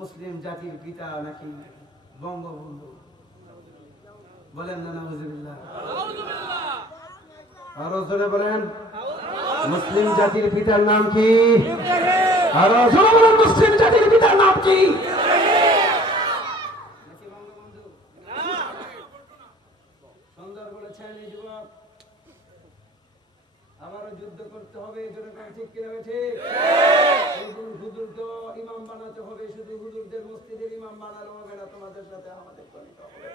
মুসলিম জাতির পিতা নাকি বঙ্গবন্ধু? বলেন না নাউজুবিল্লাহ। আরো জোরে বলেন, মুসলিম জাতির পিতার নাম কি? আরো জোরে বলেন, মুসলিম জাতির পিতার নাম কি? নাকি বঙ্গবন্ধু? সুন্দর বলেছেন এই যুবক, আবারও যুদ্ধ করতে হবে। জোরে কোন ঠিক কিনা ঠিক? হুজুরকে ইমাম বানাতে হবে। শুধু হুজুরদের মসজিদের ইমাম বানালে হবে না, তোমাদের সাথে আমাদের করতে হবে।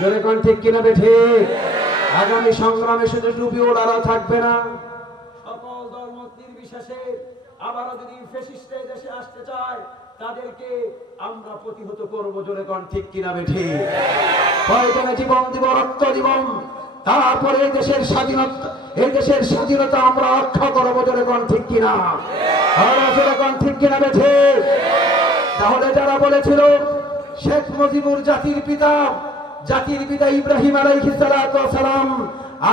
জোরে কোন ঠিক কিনা ঠিক? আগামী সংগ্রামে শুধু টুপি ওড়ারা থাকবে না, সকল দলমত নির্বিশেষে আবারও যদি ফ্যাসিস্টরা দেশে আসতে চায় তাদেরকে আমরা প্রতিহত করব। জোরে কোন ঠিক কিনা ঠিক? প্রয়োজনে জীবন দিব, রক্ত দিব, তারপরে এই দেশের স্বাধীনতা আমরা রক্ষা করবো। জোরে কোন ঠিক কিনা? জোরে কোন ঠিক কিনা ঠিক? তাহলে যারা বলেছিল শেখ মুজিবুর জাতির পিতা ইব্রাহিম আলাইহিস সালাম,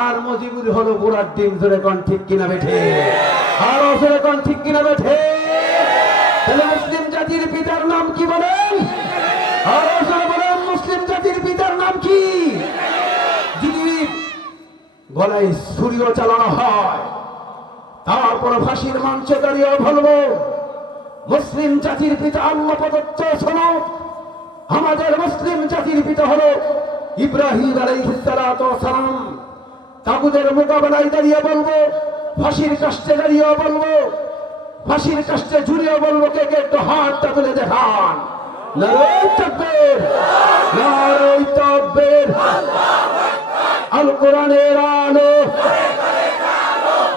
আর মুজিবুর হলো গোড়ার ডিম। জোরে কোন ঠিক কিনা ঠিক? আর জোরে কোন ঠিক কিনা ঠিক? তাহলে মুসলিম জাতির পিতার নাম কি বলেন? আর জোরে বলেন, মুসলিম জাতির পিতার নাম কি? গলায় ছুরিও চালানো হয়, তারপর ফাঁসির মঞ্চে দাঁড়িয়ে বলবো মুসলিম জাতির পিতা আল্লাহ প্রদত্ত সনদ। আমাদের মুসলিম জাতির পিতা হলো ইব্রাহিম আলাইহিস সালাম। তাগুদের মোকাবেলায় দাঁড়িয়ে বলবো, ফাঁসির কাষ্টে দাঁড়িয়ে বলবো, ফাঁসির কাষ্টে ঝুলিয়ে বলবো, কে কে একটু হাতটা তুলে দেখান। নারায়ে তাকবীর, নারায়ে তাকবীর। আল কোরআনের আলো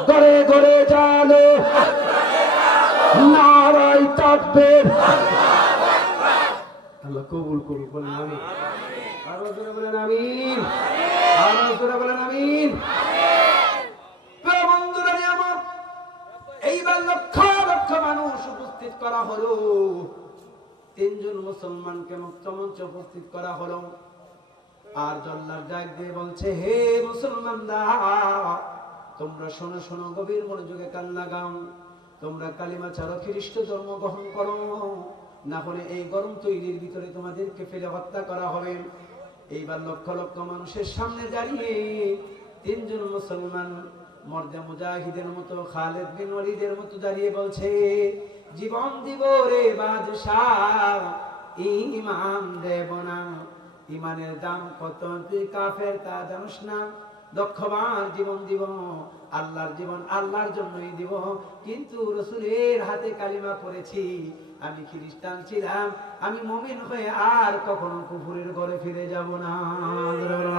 ঘরে ঘরে জালো, নারায়ে তাকবীর। আল্লাহ কবুল করুন। বলেন আমিন। আরো জোরে বলেন আমিন। আরো জোরে বলেন আমিন। বন্ধুরা আমার, এইবার লক্ষ লক্ষ মানুষ উপস্থিত করা হলো। তিনজন মুসলমানকে মুক্ত মঞ্চে উপস্থিত করা হলো। আর জল্লাদ ডাক দিয়ে বলছে, হে মুসলমানরা, তোমরা শোনো শোনো, গভীর মনোযোগে কান লাগাও। তোমরা কালিমা ছাড়ো, খ্রিস্ট ধর্ম গ্রহণ করো, না হলে এই গরম তৈরির ভিতরে তোমাদেরকে ফেলে হত্যা করা হবে। এইবার লক্ষ লক্ষ মানুষের সামনে দাঁড়িয়ে তিনজন মুসলমান মর্দে মুজাহিদের মতো, খালিদ বিন ওয়ালিদের মতো দাঁড়িয়ে বলছে, জীবন দিব রে বাদশাহ, ঈমান দেব না। ইমানের দাম কত তুই কাফের তা জানিস না? লক্ষবার জীবন দিব, আল্লাহর জীবন আল্লাহর জন্যই দিব, কিন্তু রাসূলের হাতে কালিমা পড়েছি। আমি খ্রিস্টান ছিলাম, আমি মুমিন হয়ে আর কখনো কুফরের ঘরে ফিরে যাব না।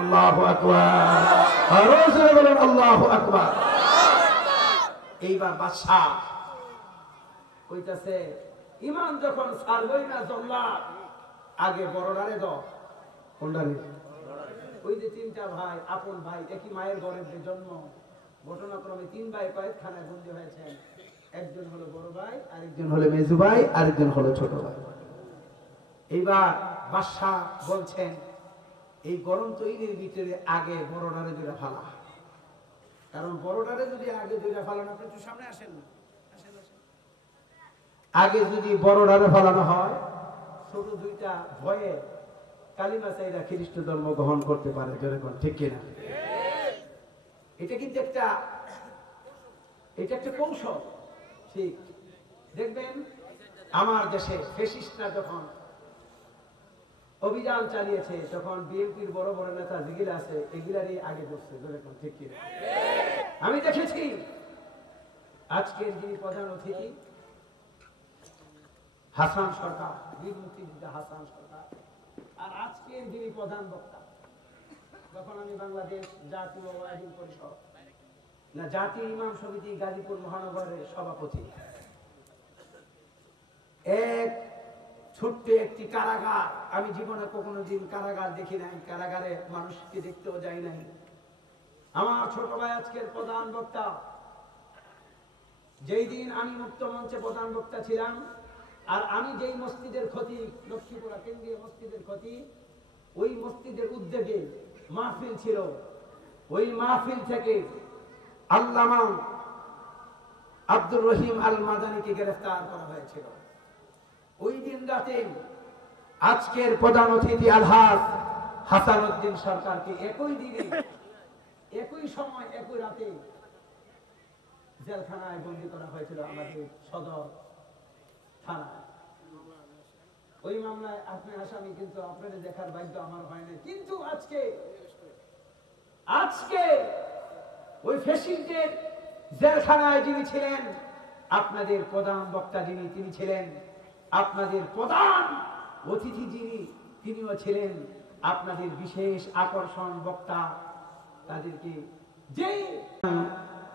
আল্লাহু আকবার। আর জোরে বলেন আল্লাহু আকবার। এইবার বাদশা কইতাছে, ঈমান যখন ছাড়বই না জল্লাদ, আগে বড়ডারে দাও। কোনডারে? ওই যে তিনটা ভাই, আপন ভাই, একই মায়ের গর্ভে জন্ম, ঘটনাক্রমে তিন ভাই কয়েকখানায় বন্দী হয়েছেন। একজন হলো বড় ভাই, আরেকজন হলো মেজু ভাই, আরেকজন হলো ছোট ভাই। এইবার বাদশা বলছেন, এই গরম তৈরির ভিতরে আগে বড়ডারে দুইটা ফালা, কারণ বড়ডারে যদি আগে দুইটা ফালানো, আপনি একটু সামনে আসেন না, আগে যদি বড়ডারে ফালানো হয়, ছোট দুইটা ভয়ে কালিমা চাইরা খ্রিস্ট ধর্ম গ্রহণ করতে পারে। যেরকম ঠিক কিনা? এটা কিন্তু এটা একটা কৌশল। ঠিক দেখবেন, আমার দেশে ফ্যাসিস্টরা যখন অভিযান চালিয়েছে, তখন বিএনপির বড় বড় নেতা যেগুলো আছে এগুলারই আগে করছে। যেরকম ঠিক কিনা? আমি দেখেছি আজকের যিনি প্রধান অতিথি হাসান সরকার, বীর মুক্তিযোদ্ধা হাসান সরকার, আর আজকের যিনি প্রধান বক্তা, যখন আমি বাংলাদেশ জাতীয় ওয়াহিদ পরিষদ না জাতীয় ইমাম সমিতি গাজীপুর মহানগরের সভাপতি, এক ছোট্ট একটি কারাগার, আমি জীবনে কখনো দিন কারাগার দেখি নাই, কারাগারে মানুষকে দেখতেও যাই নাই। আমার ছোট ভাই আজকের প্রধান বক্তা। যেই দিন আমি মুক্ত মঞ্চে প্রধান বক্তা ছিলাম, আর আমি যেই মসজিদের খতিব, লক্ষ্মীপুরা কেন্দ্রীয় মসজিদের খতিব, ওই মসজিদের উদ্যোগে মাহফিল ছিল। ওই মাহফিল থেকে আল্লামা আব্দুর রহিম আল মাদানীকে গ্রেফতার করা হয়েছিল। ওই দিন রাতে আজকের প্রধান অতিথি আলহাজ হাসানুদ্দিন সরকারকে একই দিনে একই সময় একই রাতে জেলখানায় বন্দী করা হয়েছিল আমাদের সদর থানা। ওই মামলায় আপনি আসামি, কিন্তু আপনাদের দেখার ভাগ্য আমার হয় না। কিন্তু আজকে ওই ফ্যাসিস্টের জেলখানায় যিনি ছিলেন, আপনাদের প্রধান বক্তা যিনি তিনি ছিলেন, আপনাদের প্রধান অতিথি যিনি তিনিও ছিলেন আপনাদের বিশেষ আকর্ষণ বক্তা। তাদেরকে যে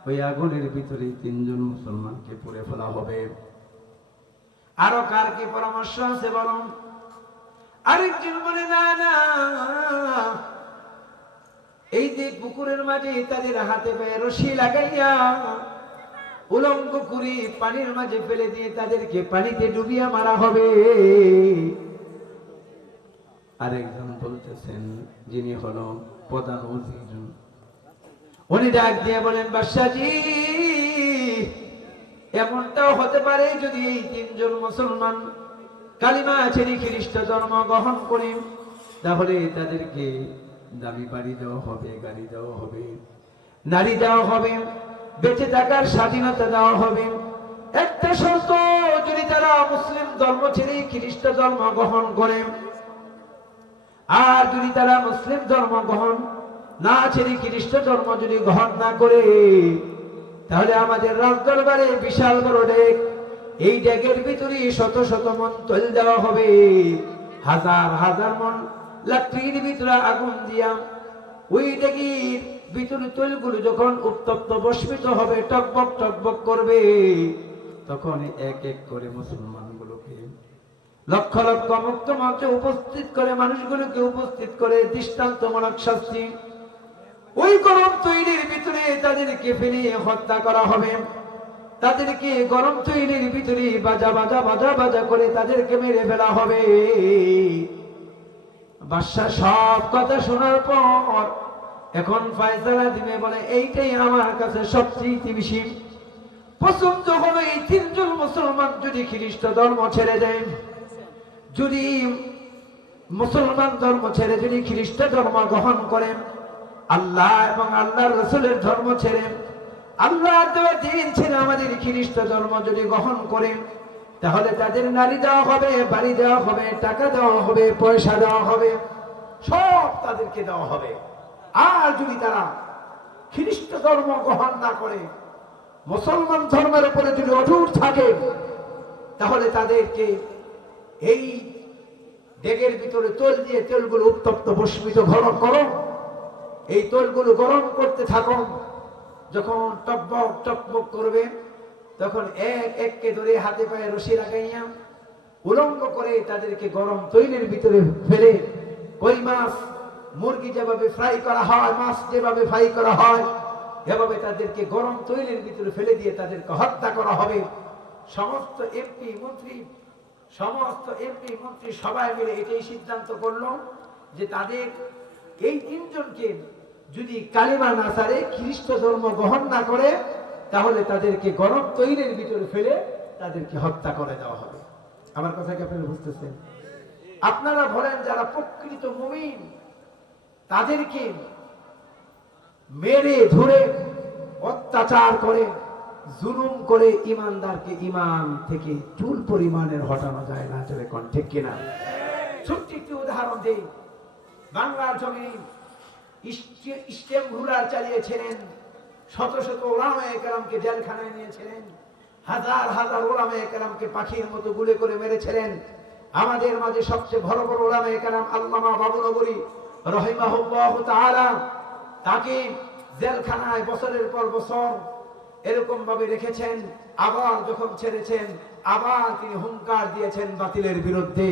ওই আগুনের ভিতরে 3 জন মুসলমানকে পুড়ে ফেলা হবে। আরো কার কি পরামর্শ আছে বলুন? আরেকজন বলে না না, এই যে পুকুরের মাঝে তাদের হাতে পায়ে রশি লাগাইয়া উলঙ্গ করে পানির মাঝে ফেলে দিয়ে তাদেরকে পানিতে ডুবিয়ে মারা হবে। আরেকজন বলতেছেন, যিনি হলো প্রধান অতিথি, উনি ডাক দিয়ে বলেন, বাদশাহজি এমনটাও হতে পারে যদি এই 3 জন মুসলমান কালিমা ছেড়ে খ্রিস্ট ধর্ম গ্রহণ করে, তাহলে তাদেরকে দামি বাড়ি দেওয়া হবে, গাড়ি দেওয়া হবে, নারী দেওয়া হবে, বেঁচে থাকার স্বাধীনতা দেওয়া হবে। একটা শর্ত, যদি তারা মুসলিম ধর্ম ছেড়ে খ্রিস্ট ধর্ম গ্রহণ করে, আর যদি তারা মুসলিম ধর্ম গ্রহণ না ছেড়ে খ্রিস্ট ধর্ম যদি গ্রহণ না করে, তাহলে আমাদের রাজদরবারে বিশাল বড় ডেক, এই ডেকের ভিতরে শত শত মন তৈল দেওয়া হবে। হাজার হাজার মন লাকড়ির ভিতরে আগুন দিয়া ওই ডেকের ভিতরে তৈলগুলো যখন উত্তপ্ত ভস্মিত হবে, টকবক টকবক করবে, তখন এক এক করে মুসলমানগুলোকে লক্ষ লক্ষ মুক্ত মঞ্চে উপস্থিত করে, মানুষগুলোকে উপস্থিত করে দৃষ্টান্তমূলক শাস্তি ওই গরম তৈরির ভিতরে তাদেরকে ফেলে হত্যা করা হবে। তাদেরকে গরম তৈরির ভিতরে বাজা বাজা বাজা বাজা করে তাদেরকে মেরে ফেলা হবে। বাদশা সব কথা শোনার পর এখন ফয়সালা দিবে, বলে এইটাই আমার কাছে সবচেয়ে বেশি পছন্দ হবে। এই 3 জন মুসলমান যদি খ্রিস্ট ধর্ম ছেড়ে দেয়, যদি মুসলমান ধর্ম ছেড়ে যদি খ্রিস্ট ধর্ম গ্রহণ করেন, আল্লাহ এবং আল্লাহর রাসূলের ধর্ম ছেড়ে, আল্লাহর দেওয়া দিন ছেড়ে আমাদের খ্রিস্ট ধর্ম যদি গ্রহণ করেন, তাহলে তাদের নারী দেওয়া হবে, বাড়ি দেওয়া হবে, টাকা দেওয়া হবে, পয়সা দেওয়া হবে, সব তাদেরকে দেওয়া হবে। আর যদি তারা খ্রিস্ট ধর্ম গ্রহণ না করে, মুসলমান ধর্মের উপরে যদি অটুট থাকে, তাহলে তাদেরকে এই ডেকের ভিতরে তৈল দিয়ে তেলগুলো উত্তপ্ত ভস্মিত গরম করো, এই তৈলগুলো গরম করতে থাকো। যখন টকবক টকবক করবে, তখন এক এককে ধরে হাতে পায়ে রশি লাগাইয়া উলঙ্গ করে তাদেরকে গরম তৈলের ভিতরে ফেলে, কই মাছ মুরগি যেভাবে ফ্রাই করা হয়, মাছ যেভাবে ফ্রাই করা হয়, এভাবে তাদেরকে গরম তৈলের ভিতরে ফেলে দিয়ে তাদেরকে হত্যা করা হবে। সমস্ত এমপি মন্ত্রী সবাই মিলে এটাই সিদ্ধান্ত করলো যে তাদের এই 3 জনকে যদি কালিমা না ছাড়ে, খ্রিস্ট ধর্ম গ্রহণ না করে, তাহলে তাদেরকে গরম তৈলের ভিতরে ফেলে তাদেরকে হত্যা করে দেওয়া হবে। আমার কথা কি আপনারা বুঝতেছেন? আপনারা বলেন, যারা প্রকৃত মুমিন তাদেরকে মেরে ধরে অত্যাচার করে জুলুম করে ইমানদারকে ইমান থেকে চুল পরিমাণের হটানো যায় না। চলে কোন ঠিক কিনা? ছোট্ট একটি উদাহরণ দেই। বাংলার জমিন স্টেম রুলার চালিয়েছিলেন, শত শত ওলামায়ে কেরামকে জেলখানায় নিয়েছিলেন, হাজার হাজার ওলামায়ে কেরামকে পাখির মতো গুলি করে মেরেছিলেন। আমাদের মাঝে সবচেয়ে বড় বড় ওলামায়ে কেরাম আল্লামা বাবুনগরী রাহিমাহুল্লাহু তাআলা, তাকে জেলখানায় বছরের পর বছর এরকম ভাবে রেখেছেন। আবার যখন ছেড়েছেন, আবার তিনি হুঙ্কার দিয়েছেন বাতিলের বিরুদ্ধে।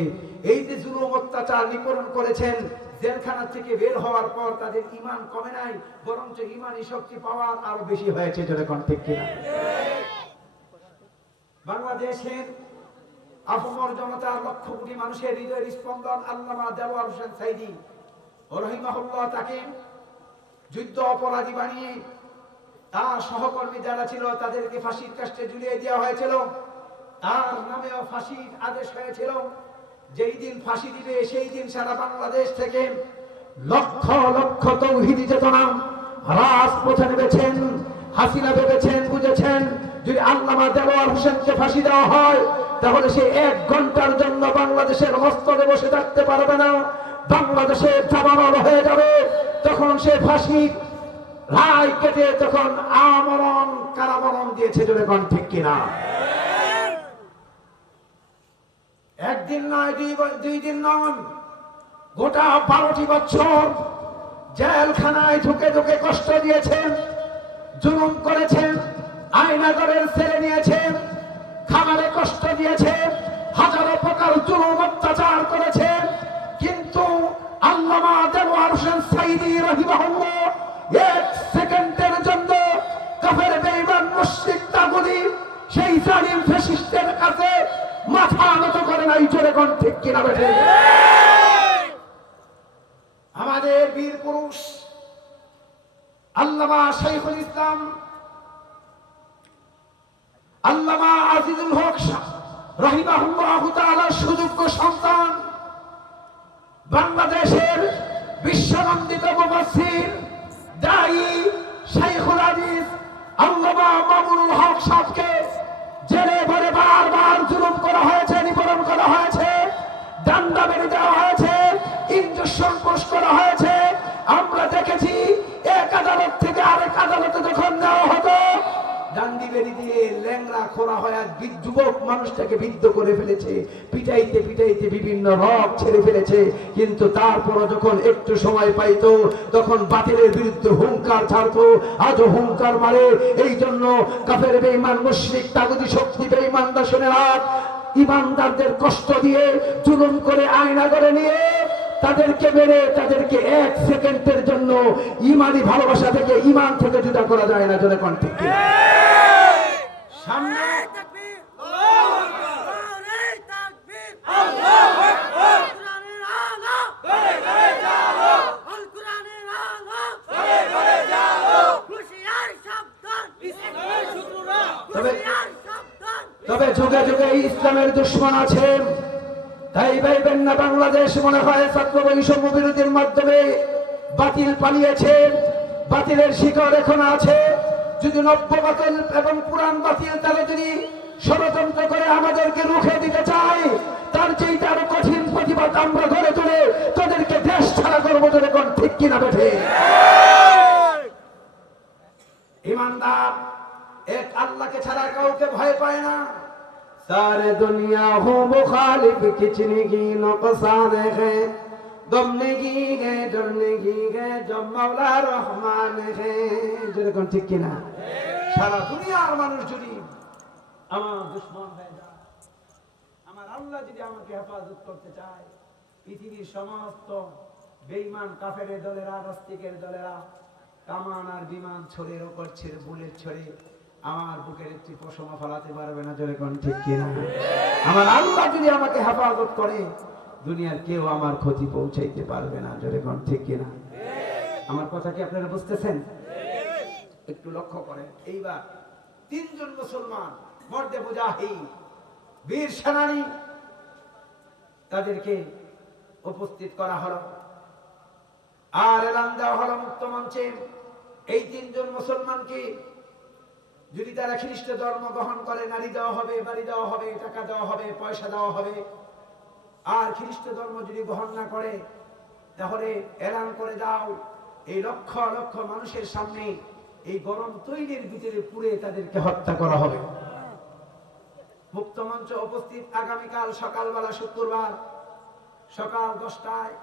এই যে জুলুম অত্যাচার নিপীড়ন করেছেন, জেলখানা থেকে বের হওয়ার পর তাদের ঈমান কমে নাই, বরঞ্চ ঈমানি শক্তি পাওয়ার আরো বেশি হয়েছে। জোরে কোন ঠিক কিনা? বাংলাদেশের আপামর জনতার লক্ষ কোটি মানুষের হৃদয়ের স্পন্দন আল্লামা দেওয়ার হোসেন সাইদি রাহিমাহুল্লাহ, তাকে যুদ্ধ অপরাধী বানিয়ে তার সহকর্মী যারা ছিল তাদেরকে ফাঁসির কাস্টে ঝুলিয়ে দেওয়া হয়েছিল। তার নামেও ফাঁসির আদেশ হয়েছিল। যেই দিন ফাঁসি দিবে সেই দিন সারা বাংলাদেশ থেকে লক্ষ লক্ষ তৌহিদি চেতনা রাজপথে নেমেছেন। হাসিনা ভেবেছেন, বুঝেছেন যদি আল্লামা দেলোয়ার হোসেনকে ফাঁসি দেওয়া হয় তাহলে সে 1 ঘন্টার জন্য বাংলাদেশের মস্তকে বসে থাকতে পারবে না, বাংলাদেশে দাবানল হয়ে যাবে। তখন সে ফাঁসি রায় কেটে তখন আমরণ কারাবরণ দিয়েছে, জোরে কোন ঠিক কিনা? একদিন নয়, 2 দিন নয়, গোটা 12টি বছর জেলখানায় ঢুকে ঢুকে কষ্ট দিয়েছেন, জুলুম করেছেন, আয়নাগরের ছেড়ে নিয়েছেন, খাবারে কষ্ট দিয়েছেন, হাজারো প্রকার জুলুম অত্যাচার করেছেন। কিন্তু আল্লামা দেলোয়ার হোসেন সাঈদী রাহিমাহুল্লাহ 1 সেকেন্ডের জন্য কাফের বেঈমান মুশরিক তাগুতি সেই জালিম ফ্যাসিস্টের কাছে মাথা নত করে নাই, জোরে কোন ঠিক কিনা? বেঠে আমাদের বীর পুরুষ আল্লামা শাইখুল ইসলাম আল্লামা আজিজুল হক রাহিমাহুল্লাহ তাআলা সুযোগ্য সন্তান, বাংলাদেশের বিশ্বনন্দিত মুফাসসির দায়ী শাইখুল হাদিস আল্লামা মামুনুল হক সাহেবকে জেলে ভরে বারবার জুলুম করা হয়েছে, নিপীড়ন করা হয়েছে, ডান্ডা মেরে দেওয়া হয়েছে, ইনজেকশন পুশ করা হয়েছে। আমরা দেখেছি এক আদালত থেকে আরেক আদালতে যখন নেওয়া হতো ডান্ডি বেরি দিয়ে ল্যাংড়া খোরা হয় এক যুবক মানুষটাকে বিদ্ধ করে ফেলেছে, পিটাইতে পিটাইতে বিভিন্ন রগ ছেড়ে ফেলেছে। কিন্তু তারপরও যখন একটু সময় পাইতো তখন বাতিলের বিরুদ্ধে হুঙ্কার ছাড়তো, আজও হুঙ্কার মারে। এই জন্য কাফের বেঈমান মুশরিক তাগুতি শক্তি বেঈমান দাসনেরা ইমানদারদের কষ্ট দিয়ে জুলুম করে আয়না করে নিয়ে তাদেরকে মেরে তাদেরকে 1 সেকেন্ডের জন্য ইমানি ভালোবাসা থেকে ইমান থেকে জুদা করা যায় না, জোরে কোন ঠিক কিনা? সামনে তবে যুগে যুগে ইসলামের দুশ্মন আছে, তাই ভাইবেন না বাংলাদেশ মনে হয় ছাত্র বৈষম্য বিরোধীর মাধ্যমে বাতিল পালিয়েছে, বাতিলের শিকড় এখন আছে। যদি নব্য বাতিল এবং পুরান বাতিল তারা যদি ষড়যন্ত্র করে আমাদেরকে রুখে দিতে চায়, তার চেয়ে আরো কঠিন প্রতিবাদ আমরা গড়ে তুলে তাদেরকে দেশ ছাড়া করবো, জোরে কোন ঠিক কিনা? বেঠে ইমানদার এক আল্লাহকে ছাড়া কাউকে ভয় পায় না। सारे दुनिया हो मुखालिफ खिंचने की नुकसान है, गमने की है डरने की है जब मौला रहमान है, যেরকম ঠিক কিনা? সারা দুনিয়ার মানুষ যদি আমার দুশমন হয়ে যায়, আমার আল্লাহ যদি আমাকে হেফাজত করতে চায়, পৃথিবীর সমস্ত বেঈমান কাফের দলেরা, নাস্তিকের দলেরা কামান আর বিমান ছড়ে, রকেট ছেড়ে, বুলেট ছড়ে আমার বুকের একটি পশমা ফলাতে পারবে না, জোরে কোন ঠিক কিনা? আমার আল্লাহ যদি আমাকে হেফাজত করে দুনিয়ার কেউ আমার ক্ষতি পৌঁছাইতে পারবে না, জোরে কোন ঠিক কিনা? আমার কথা কি আপনারা বুঝতেছেন? একটু লক্ষ্য করেন। এইবার 3 জন মুসলমান মর্দে মুজাহিদ বীর সেনানী তাদেরকে উপস্থিত করা হলো আর এলান দেওয়া হলো মুক্ত মঞ্চে। এই 3 জন মুসলমানকে যদি তারা খ্রিস্ট ধর্ম গ্রহণ করে নারী দেওয়া হবে, বাড়ি দেওয়া হবে, টাকা দেওয়া হবে, পয়সা দেওয়া হবে। আর খ্রিস্ট ধর্ম যদি গ্রহণ না করে তাহলে এলান করে দাও এই লক্ষ লক্ষ মানুষের সামনে এই গরম তৈরির ভিতরে পুড়ে তাদেরকে হত্যা করা হবে। মুক্ত মঞ্চ উপস্থিত আগামীকাল সকালবেলা শুক্রবার সকাল 10টায়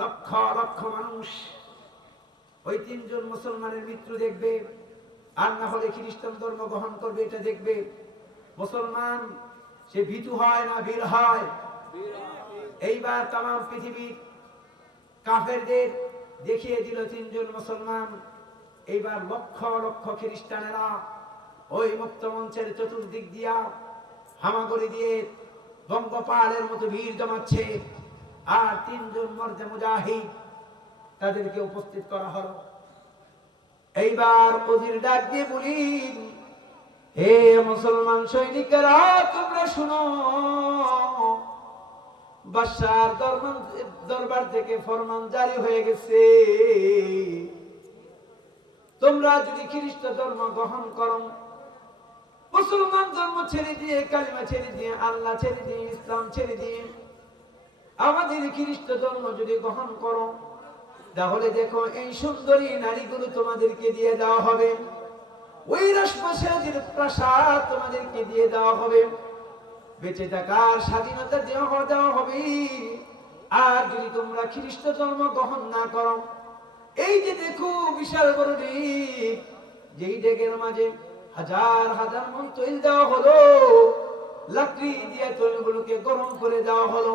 লক্ষ লক্ষ মানুষ ওই 3 জন মুসলমানের মৃত্যু দেখবে, আর না হলে খ্রিস্টান ধর্ম গ্রহণ করবে এটা দেখবে। মুসলমান সে ভীতু হয় না বীর হয়? এইবার তাম পৃথিবীর কাফেরদের দেখিয়ে দিল 3 জন মুসলমান। এইবার লক্ষ লক্ষ খ্রিস্টানেরা ওই মুক্ত মঞ্চের চতুর্দিক দিয়া হামাগুড়ি দিয়ে বঙ্গপালের মতো ভিড় জমাচ্ছে। আর 3 জন মর্দে মুজাহিদ তাদেরকে উপস্থিত করা হলো। এইবার ওজির ডাক দিয়ে বলেন, হে মুসলমান সৈনিকেরা তোমরা শুনো, বাদশার দরবার থেকে ফরমান জারি হয়ে গেছে, তোমরা যদি খ্রিস্ট ধর্ম গ্রহণ করো, মুসলমান ধর্ম ছেড়ে দিয়ে, কালিমা ছেড়ে দিয়ে, আল্লাহ ছেড়ে দিয়ে, ইসলাম ছেড়ে দিয়ে আমাদের খ্রিস্ট ধর্ম যদি গ্রহণ করো, তাহলে দেখো এই সুন্দরী নারীগুলো তোমাদেরকে দিয়ে দেওয়া হবে, ওই রাজপ্রাসাদের প্রাসাদ তোমাদেরকে দিয়ে দেওয়া হবে, বেঁচে থাকার স্বাধীনতা দেওয়া হবে। আর যদি তোমরা খ্রিস্ট ধর্ম গ্রহণ না করো, এই যে দেখো বিশাল বড় দ্বীপ, যেই ডেকের মাঝে হাজার হাজার মন তৈল দেওয়া হলো, লাকড়ি দিয়ে তৈলগুলোকে গরম করে দেওয়া হলো,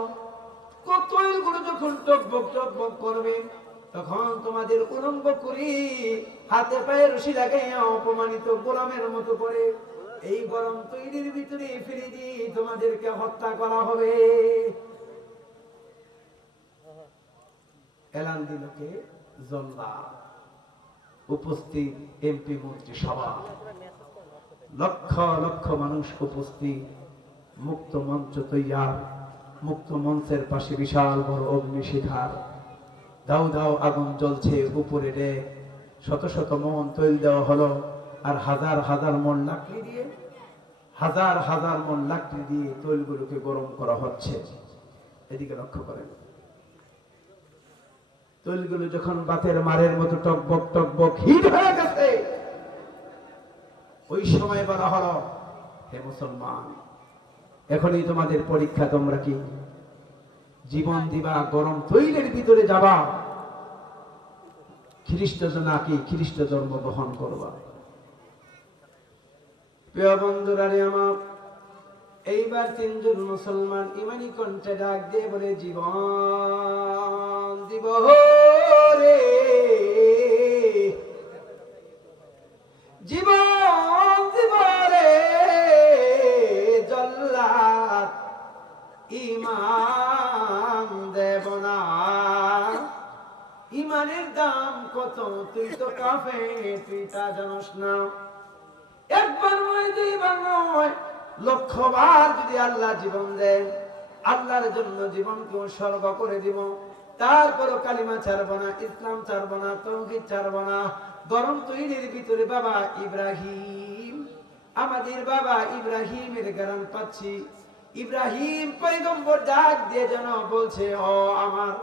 তৈলগুলো যখন টকবক টকবক করবে, তখন তোমাদের উলঙ্গ করি হাতে পায়ে রশি লাগাইয়া অপমানিত গোলামের মতো করে এই গরম তৈরির ভিতরে ফিরে দিয়ে তোমাদেরকে হত্যা করা হবে। এলান দিল কে? জল্লাদ। উপস্থিত এমপি মন্ত্রী সভা, লক্ষ লক্ষ মানুষ উপস্থিত, মুক্ত মঞ্চ তৈয়ার, মুক্ত মঞ্চের পাশে বিশাল বড় অগ্নিশিখার, দাউ দাউ আগুন জ্বলছে, উপরে রে শত শত মন তৈল দেওয়া হলো, আর হাজার হাজার মন লাকড়ি দিয়ে, হাজার হাজার মন লাকড়ি দিয়ে তৈলগুলোকে গরম করা হচ্ছে। এদিকে লক্ষ্য করেন, তৈলগুলো যখন বাতের মারের মতো টকবক টকবক হিট হয়ে গেছে, ওই সময় বলা হলো, হে মুসলমান, এখনই তোমাদের পরীক্ষা, তোমরা কি জীবন দিবা, গরম তৈলের ভিতরে যাবা, খ্রিস্ট নাকি খ্রিস্ট ধর্ম গ্রহণ করবা? প্রিয় বন্ধুরা রে আমার, এইবার তিনজন মুসলমান ইমানি কণ্ঠে ডাক দিয়ে বলে, জীবন দিব রে, জীবন দিব রে জল্লাদ, ইমান দেব না। ইমানের দাম কত তুই তো কাফের, তুই তা জানোস না। একবার নয়, দুইবার নয়, লক্ষবার যদি আল্লাহ জীবন দেন, আল্লাহর জন্য জীবনকে উৎসর্গ করে দিব, তারপরও কালিমা ছাড়বো না, ইসলাম ছাড়বো না, তাওহীদ ছাড়বো না। গরম তৈরির ভিতরে বাবা ইব্রাহিম, আমাদের বাবা ইব্রাহিমের গান পাচ্ছি। ইব্রাহিম পয়গম্বর ডাক দিয়ে যেন বলছে, ও আমার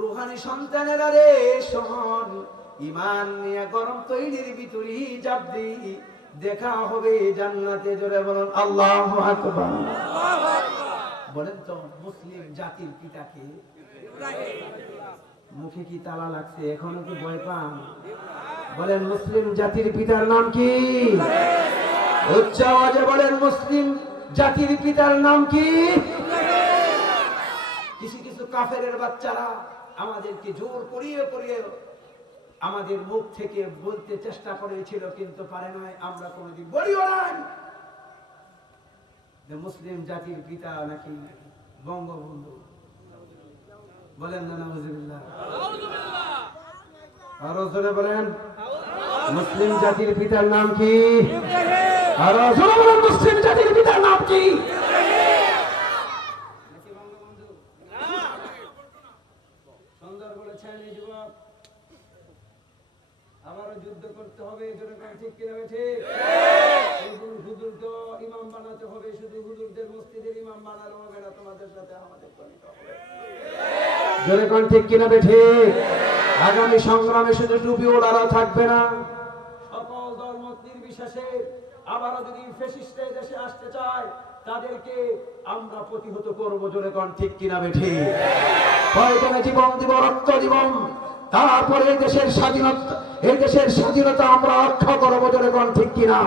রুহানি সন্তানেরা রে, শোন, ইমান নিয়ে গরম তৈরির ভিতরে যাব দি, দেখা হবে জান্নাতে। জোরে বলুন আল্লাহু আকবার। বলেন তো মুসলিম জাতির পিতাকে? মুখে কি তালা লাগছে? এখনো কি ভয় পান? বলেন মুসলিম জাতির পিতার নাম কি? উচ্চ আওয়াজে বলেন মুসলিম জাতির পিতার নাম কি? কিছু কিছু কাফেরের বাচ্চারা আমাদেরকে জোর করিয়ে করিয়ে আমাদের মুখ থেকে বলতে চেষ্টা করেছিল, কিন্তু পারে নাই, আমরা কোনোদিন বলিও নাই যে মুসলিম জাতির পিতা নাকি বঙ্গবন্ধু। বলেন না নাউজুবিল্লাহ। আরো জোরে বলেন মুসলিম জাতির পিতার নাম কি? আরো জোরে বলেন মুসলিম জাতির পিতার নাম কি? সুন্দর বলেছেন এই যুবক, আবারও যুদ্ধ করতে হবে। জোরে কোন ঠিক কিনা ঠিক? হুজুর তো ইমাম বানাতে হবে, শুধু হুজুরদের মসজিদের ইমাম বানালে হবে না, তোমাদের সাথে আমাদের করতে হবে। জোরে কোন ঠিক কিনা ঠিক? আগামী সংগ্রামে শুধু টুপি ওড়ানো থাকবে না, সকল ধর্ম নির্বিশেষে আবারও যদি ফ্যাসিস্টরা দেশে আসতে চায়, তাদেরকে আমরা প্রতিহত করব। জোরে কোন ঠিক কিনা ঠিক? প্রয়োজনে জীবন দিব, রক্ত দিব, তারপরে এই দেশের স্বাধীনতা আমরা রক্ষা করবো। জোরে কোন ঠিক কিনা?